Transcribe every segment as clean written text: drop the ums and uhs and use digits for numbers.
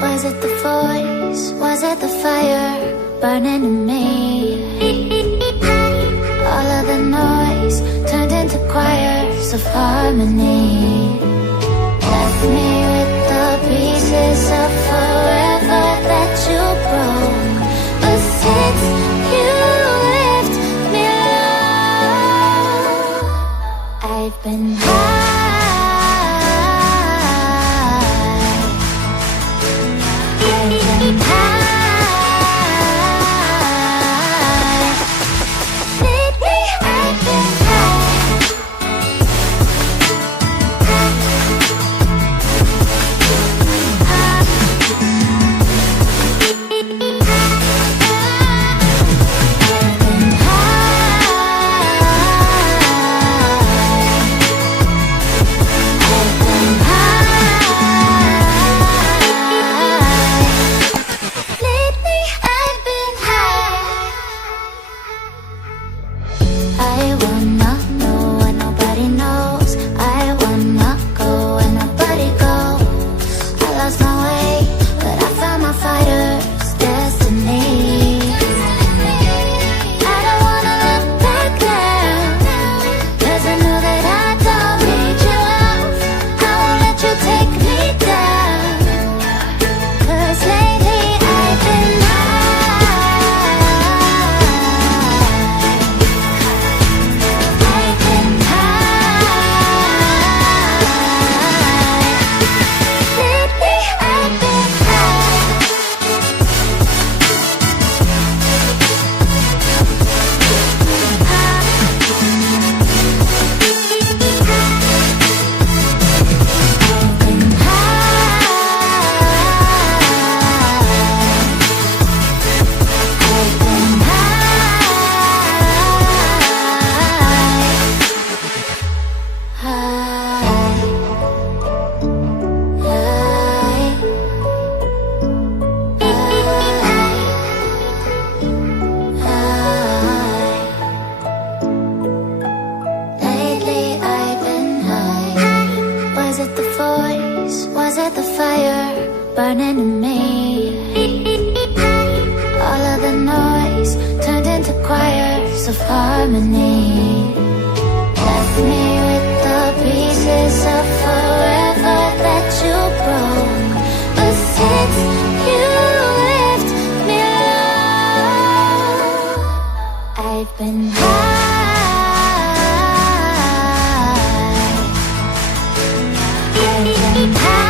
Was it the voice? Was it the fire burning in me? All of the noise turned into choirs of harmony. Left me with the pieces of forever that you broke. But since you left me alone, I've been high. Burning in me. All of the noise turned into choirs of harmony. Left me with the pieces of forever that you broke. But since you left me alone, I've been high. I've been high.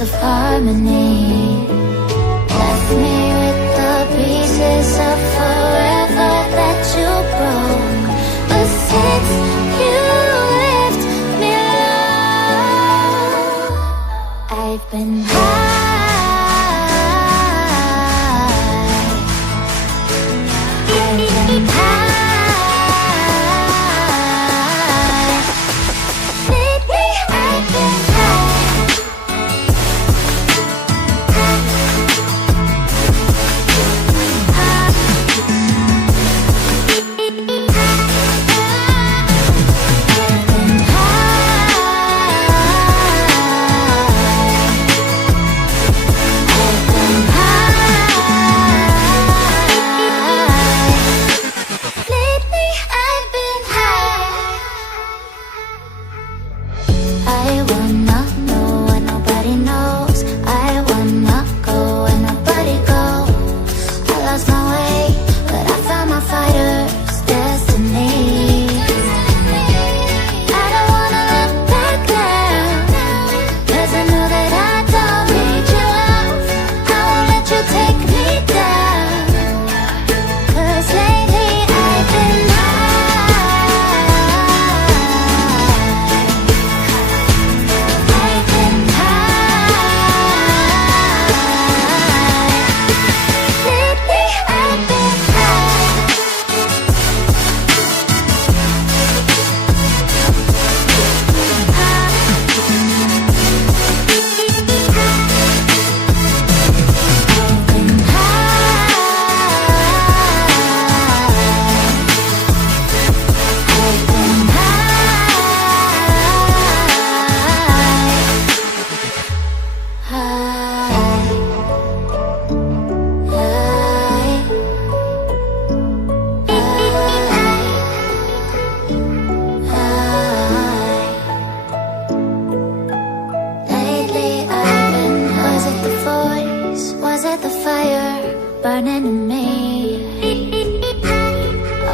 choirs of harmony. Left me with the pieces of forever that you broke. But since you left me alone, I've been high. I've been high. Lately I've been I wanna know what nobody knows. I wanna go where nobody goes. I lost my way, but I found my fighter's destiny. I don't wanna look back now, 'cause I know that I don't need your love. I won't let you take me down, 'cause lately I've been burning in me.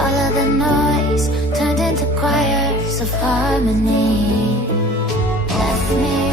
All of the noise turned into choirs of harmony. Left me